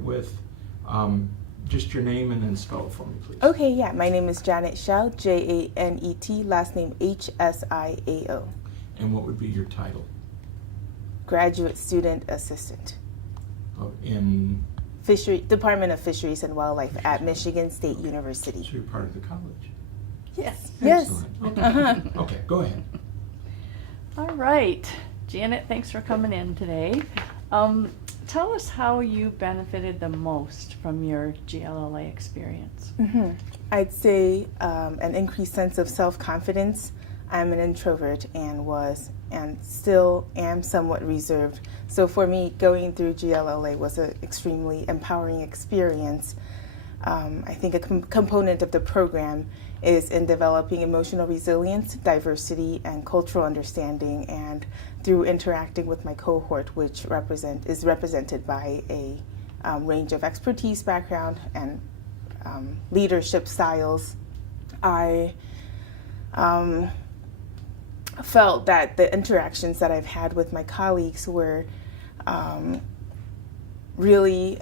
with just your name and then spell it for me, please. Okay, yeah. My name is Janet Hsiao, Janet, last name Hsiao. And what would be your title? Graduate Student Assistant. In? Department of Fisheries and Wildlife at Michigan State University. So you're part of the college? Yes. Excellent. Okay. Okay, go ahead. All right. Janet, thanks for coming in today. Tell us how you benefited the most from your GLLA experience. I'd say an increased sense of self-confidence. I'm an introvert and still am somewhat reserved. So for me, going through GLLA was an extremely empowering experience. I think a component of the program is in developing emotional resilience, diversity, and cultural understanding, and through interacting with my cohort, which is represented by a range of expertise, background, and leadership styles. I felt that the interactions that I've had with my colleagues were really,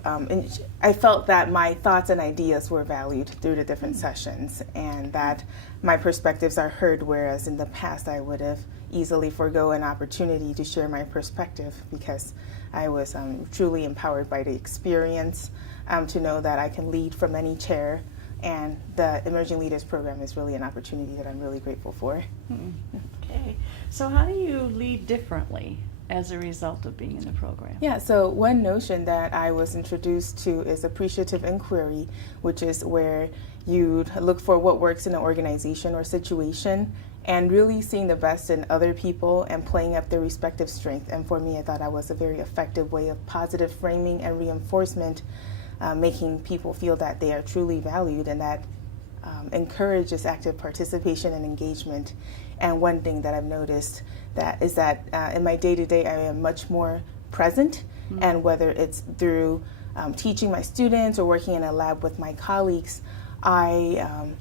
I felt that my thoughts and ideas were valued through the different sessions, and that my perspectives are heard, whereas in the past I would have easily forego an opportunity to share my perspective because I was truly empowered by the experience to know that I can lead from any chair, and the Emerging Leaders Program is really an opportunity that I'm really grateful for. Okay, so how do you lead differently as a result of being in the program? Yeah, so one notion that I was introduced to is appreciative inquiry, which is where you look for what works in an organization or situation and really seeing the best in other people and playing up their respective strength. And for me, I thought that was a very effective way of positive framing and reinforcement, making people feel that they are truly valued, and that encourages active participation and engagement. And one thing that I've noticed is that in my day-to-day I am much more present, and whether it's through teaching my students or working in a lab with my colleagues, I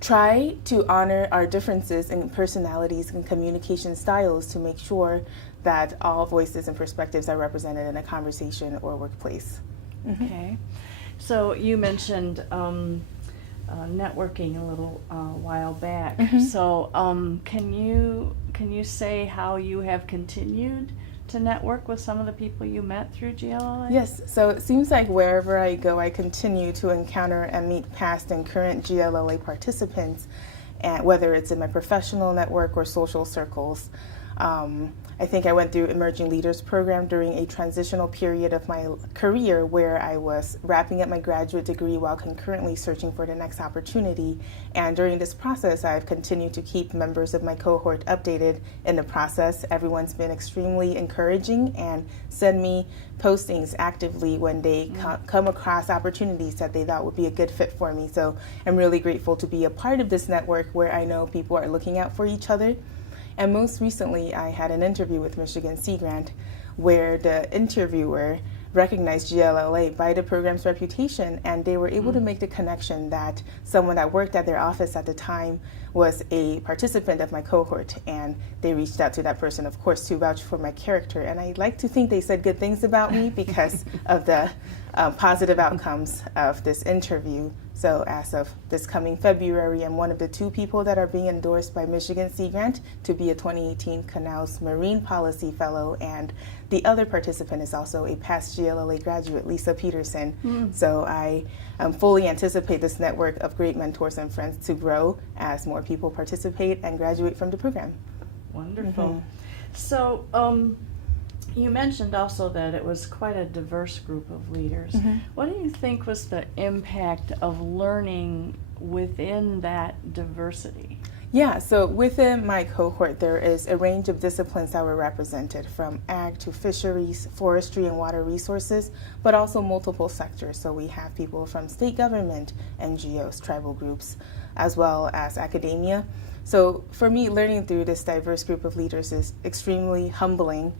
try to honor our differences in personalities and communication styles to make sure that all voices and perspectives are represented in a conversation or workplace. Okay, so you mentioned networking a little while back. So can you say how you have continued to network with some of the people you met through GLLA? Yes, so it seems like wherever I go, I continue to encounter and meet past and current GLLA participants, and whether it's in my professional network or social circles. I think I went through Emerging Leaders Program during a transitional period of my career where I was wrapping up my graduate degree while concurrently searching for the next opportunity. And during this process, I've continued to keep members of my cohort updated in the process. Everyone's been extremely encouraging and send me postings actively when they come across opportunities that they thought would be a good fit for me. So I'm really grateful to be a part of this network where I know people are looking out for each other. And most recently, I had an interview with Michigan Sea Grant where the interviewer recognized GLLA by the program's reputation, and they were able to make the connection that someone that worked at their office at the time was a participant of my cohort, and they reached out to that person, of course, to vouch for my character. And I like to think they said good things about me because of the positive outcomes of this interview. So as of this coming February, I'm one of the 2 people that are being endorsed by Michigan Sea Grant to be a 2018 Canals Marine Policy Fellow, and the other participant is also a past GLLA graduate, Lisa Peterson. So I fully anticipate this network of great mentors and friends to grow as more people participate and graduate from the program. Wonderful. So you mentioned also that it was quite a diverse group of leaders. What do you think was the impact of learning within that diversity? Yeah, so within my cohort, there is a range of disciplines that were represented, from ag to fisheries, forestry, and water resources, but also multiple sectors. So we have people from state government, NGOs, tribal groups, as well as academia. So for me, learning through this diverse group of leaders is extremely humbling,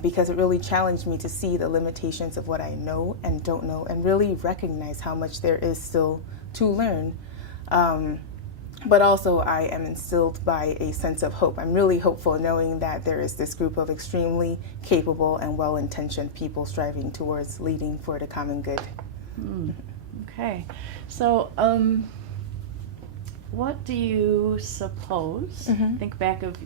because it really challenged me to see the limitations of what I know and don't know, and really recognize how much there is still to learn. but also I am instilled by a sense of hope. I'm really hopeful knowing that there is this group of extremely capable and well-intentioned people striving towards leading for the common good. Okay, so what do you suppose, think back of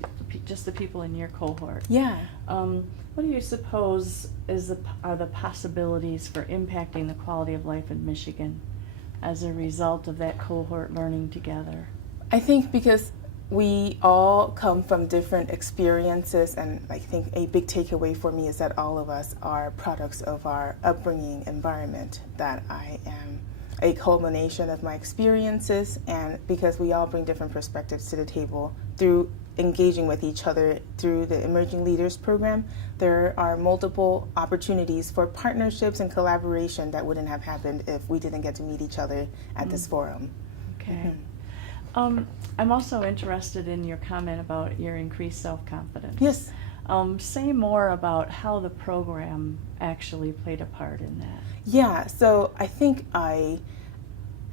just the people in your cohort, Yeah. what do you suppose are the possibilities for impacting the quality of life in Michigan as a result of that cohort learning together? I think because we all come from different experiences, and I think a big takeaway for me is that all of us are products of our upbringing environment, that I am a culmination of my experiences, and because we all bring different perspectives to the table through engaging with each other through the Emerging Leaders Program, there are multiple opportunities for partnerships and collaboration that wouldn't have happened if we didn't get to meet each other at this forum. Okay. I'm also interested in your comment about your increased self-confidence. Yes. Say more about how the program actually played a part in that. Yeah, so I think I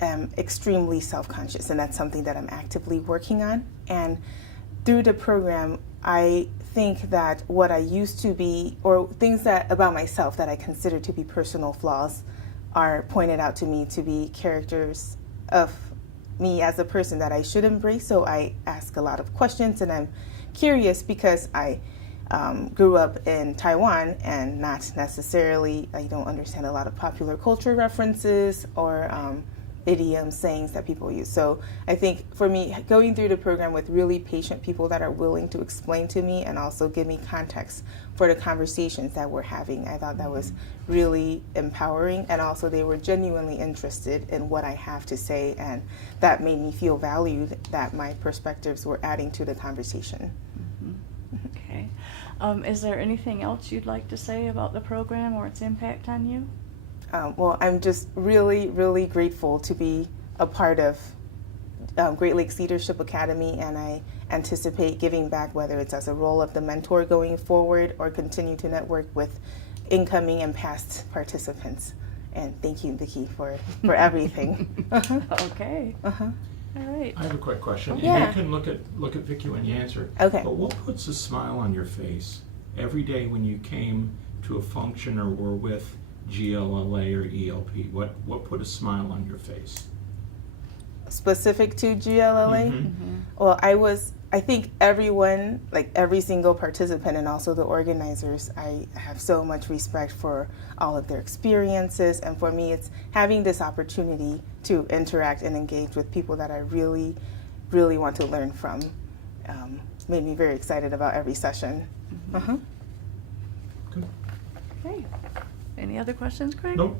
am extremely self-conscious, and that's something that I'm actively working on. And through the program, I think that what I used to be, or things that about myself that I consider to be personal flaws, are pointed out to me to be characters of me as a person that I should embrace. So I ask a lot of questions, and I'm curious because I grew up in Taiwan, and not necessarily, I don't understand a lot of popular culture references or idioms, sayings that people use. So I think for me, going through the program with really patient people that are willing to explain to me and also give me context for the conversations that we're having, I thought that was really empowering, and also they were genuinely interested in what I have to say, and that made me feel valued, that my perspectives were adding to the conversation. Okay. Is there anything else you'd like to say about the program or its impact on you? Well, I'm just really, really grateful to be a part of Great Lakes Leadership Academy, and I anticipate giving back, whether it's as a role of the mentor going forward or continue to network with incoming and past participants. And thank you, Vicki, for everything. Okay. All right. I have a quick question. Yeah. And you can look at Vicki when you answer. Okay. But what puts a smile on your face every day when you came to a function or were with GLLA or ELP? What put a smile on your face? Specific to GLLA? Mhm. Well, I think everyone, like every single participant and also the organizers, I have so much respect for all of their experiences. And for me, it's having this opportunity to interact and engage with people that I really, really want to learn from. Made me very excited about every session. Good. Okay. Any other questions, Craig? Nope.